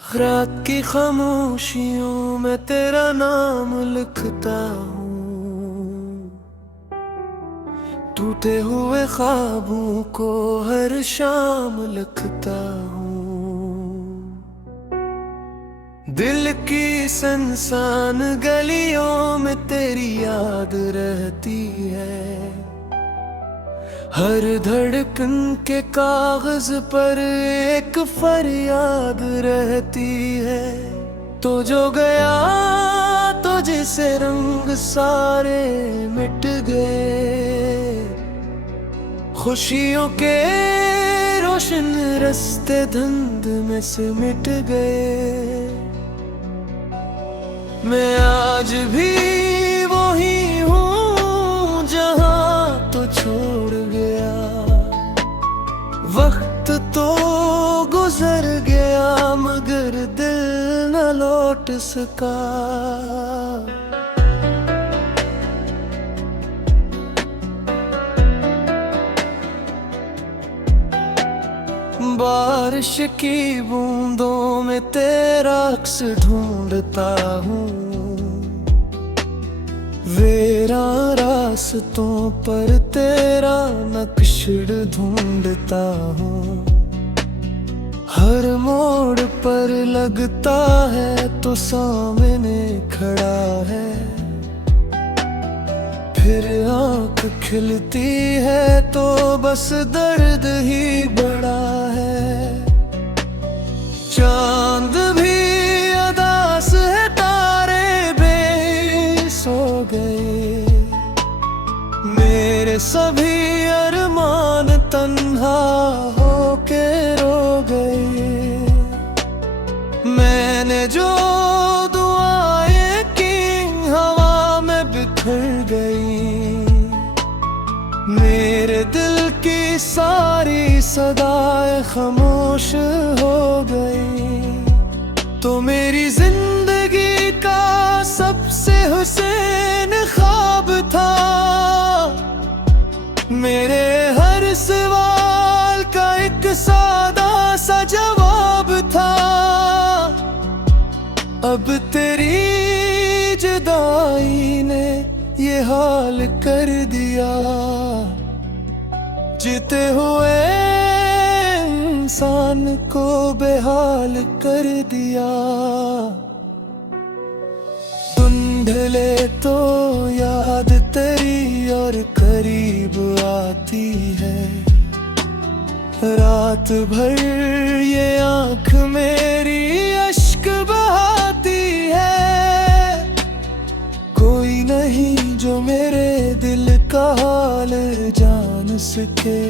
रात की खामोशियों में तेरा नाम लिखता हूँ, टूटे हुए ख्वाबों को हर शाम लिखता हूँ। दिल की सनसान गलियों में तेरी याद रहती है, हर धड़कन के कागज पर एक फरियाद रहती है। तो जो गया तो जैसे रंग सारे मिट गए, खुशियों के रोशन रास्ते धुंध में से मिट गए। मैं आज भी वही हूँ जहाँ तो छोड़ गया, वक्त तो गुजर गया मगर दिल न लौट सका। बारिश की बूंदों में तेरा अक्स ढूंढता हूँ, वीरान रास्तों पर तेरा नक्श ढूंढता हूँ। हर मोड़ पर लगता है तो सामने खड़ा है, फिर आँख खिलती है तो बस दर्द ही बड़ा है। चांद भी अदास है, तारे बेस हो गए, मेरे सभी अरमान तन्हा होके रो गए। मैंने जो दुआएं की हवा में बिखर गई, मेरे दिल की सारी सदाएं खामोश हो गई। तो मेरी जिंदगी का सबसे हुसैन ख्वाब था, मेरे हर सवाल का एक सादा सा जवाब था। अब तेरी जुदाई ने ये हाल कर दिया, जीते हुए इंसान को बेहाल कर दिया। धुंधले तो याद तेरी और करीब आती है, रात भर ये आँख मेरी अश्क बहाती है। कोई नहीं जो मेरे दिल का हाल जान सके,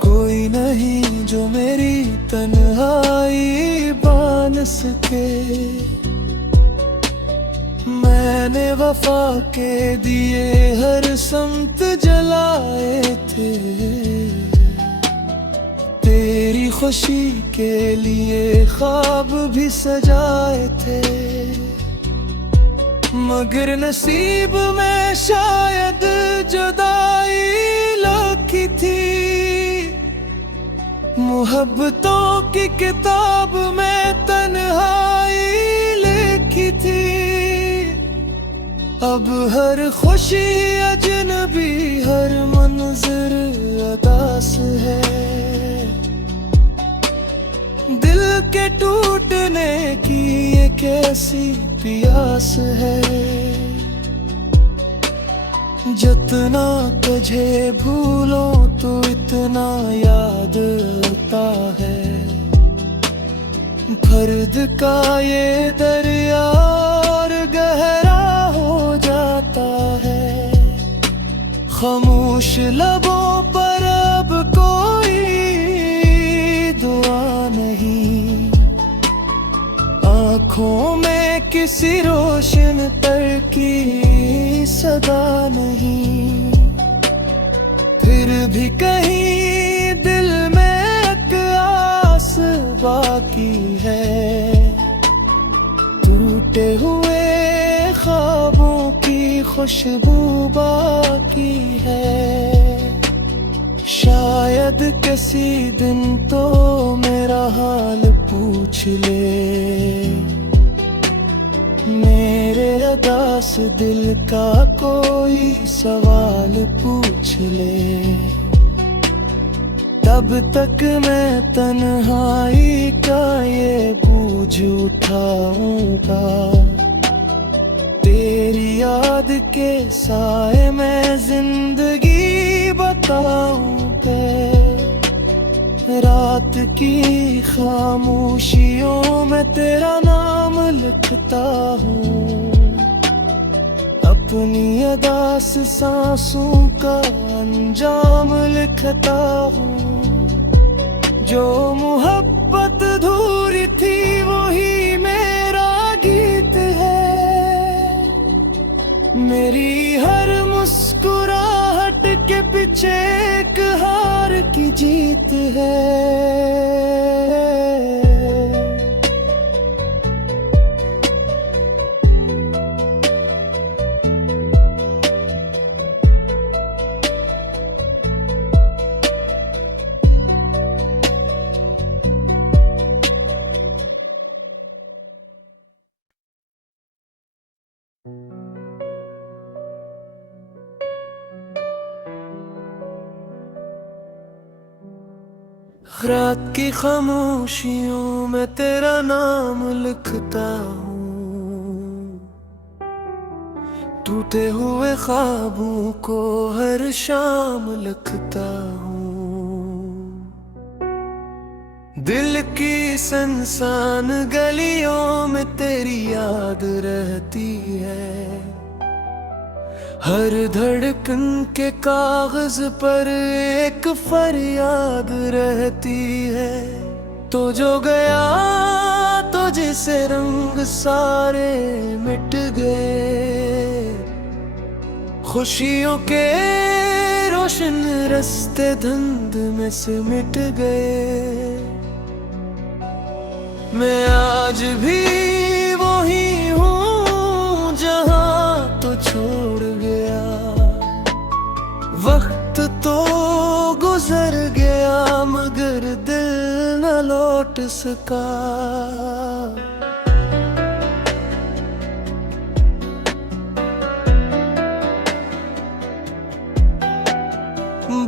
कोई नहीं जो मेरी तन्हाई बान सके। मैंने वफा के दिए हर समत जलाए थे, तेरी खुशी के लिए ख्वाब भी सजाए थे, मगर नसीब में शायद जुदाई लिखी थी। मोहब्बतों की किताब में तन्हाई लिखी थी। अब हर खुशी अजनबी, हर मंजर अदास है, दिल के टूटने की ये कैसी प्यास है। जितना तुझे भूलो तो इतना याद आता है, फर्द का ये दरिया और गहरा हो जाता है। खामोश लबों पर अब कोई दुआ नहीं, आँखों में किसी रोशन तर की सदा नहीं। फिर भी कहीं दिल में एक आस बाकी है, टूटे हुए ख्वाबों की खुशबू बाकी है। शायद किसी दिन तो मेरा हाल पूछ ले, मेरे उदास दिल का कोई सवाल पूछ ले। तब तक मैं तन्हाई का ये बोझ उठाऊंगा, तेरी याद के साए में जिंदगी बताऊं। रात की खामोशियों में तेरा नाम लिखता हूँ, अपनी अदास सांसों का अंजाम लिखता हूँ। जो मोहब्बत अधूरी थी वही मेरा गीत है, मेरी हर मुस्कुराहट के पीछे एक हार की जीत है। रात की खामोशियों में तेरा नाम लिखता हूँ, टूटे हुए ख्वाबों को हर शाम लिखता हूँ। दिल की सुनसान गलियों में तेरी याद रहती है, हर धड़कन के कागज पर एक फरियाद रहती है। तो जो गया तो जिसे रंग सारे मिट गए, खुशियों के रोशन रास्ते धुंध में से मिट गए। मैं आज भी वही हूँ जहाँ तो छोड़ गया, वक्त तो गुजर गया मगर दिल न लौट सका।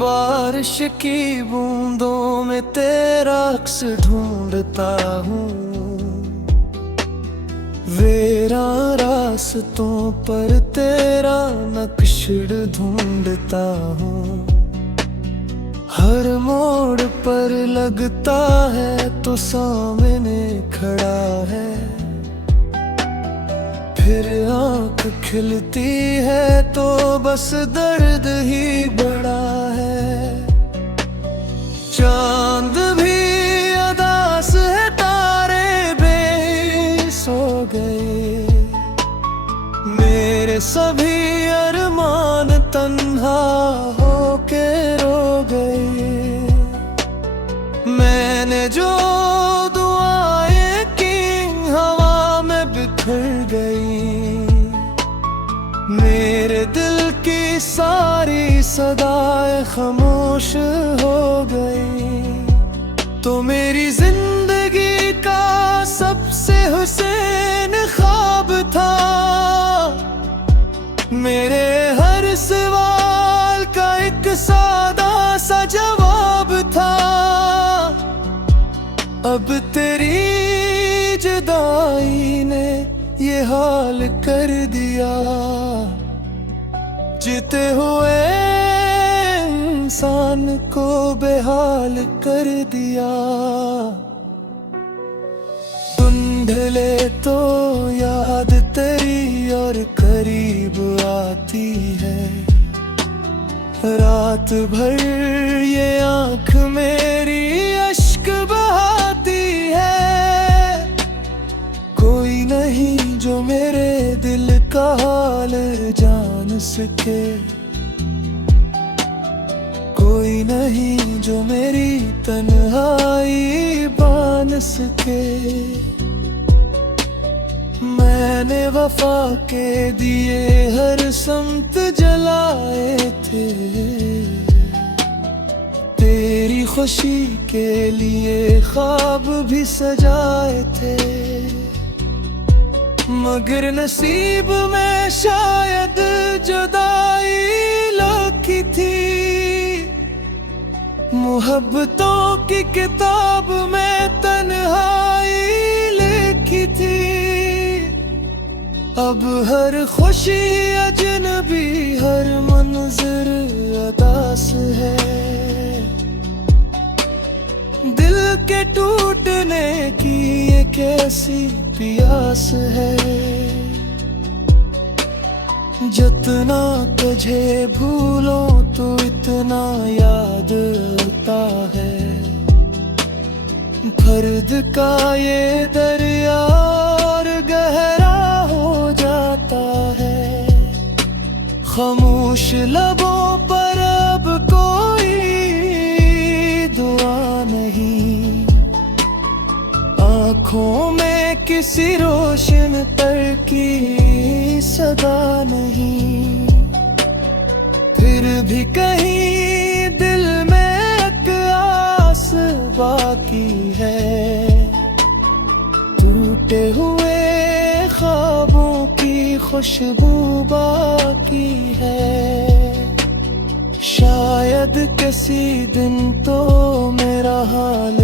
बारिश की बूंदों में तेरा अक्स ढूंढता हूँ, वीरान रास्तों पर तेरा नक्श ढूंढता हूँ। हर मोड़ पर लगता है तो सामने खड़ा है, फिर आँख खिलती है तो बस दर्द ही बड़ा है। चांद भी अदास है, तारे बेस हो गए, मेरे सभी अरमान तन्हा होके रो गए। मैंने जो दुआएं की हवा में बिखर गई, मेरे दिल की सारी सदाएं खामोश हो गई। तो मेरी जिंदगी का सबसे हुसैन ख्वाब था, मेरे हर सवाल का एक सादा सा जवाब था। अब तेरी जुदाई ने ये हाल कर दिया, जीते हुए इंसान को बेहाल कर दिया। धुंधले तो याद तेरी और करीब आती है, रात भर ये आँख मेरी अश्क बहाती है। कोई नहीं जो मेरे दिल का हाल जान सके, कोई नहीं जो मेरी तन्हाई बान सके। मैंने वफा के दिए हर समत जलाए थे, खुशी के लिए ख्वाब भी सजाए थे, मगर नसीब में शायद जुदाई लिखी थी। मोहब्बतों की किताब में तन्हाई लिखी थी। अब हर खुशी अजनबी, हर मंजर अदास है। दिल के टूटने की ये कैसी प्यास है। जितना तुझे भूलो तो इतना याद आता है। फर्द का ये दरिया और गहरा हो जाता है। खामोश लबों पर अब कोई दुआ नहीं, आँखों में किसी रोशन तर की सदा नहीं। फिर भी कहीं दिल में एक आस बाकी है। टूटे हुए ख्वाबों की खुशबू बाकी है। शायद किसी दिन तो मेरा हाल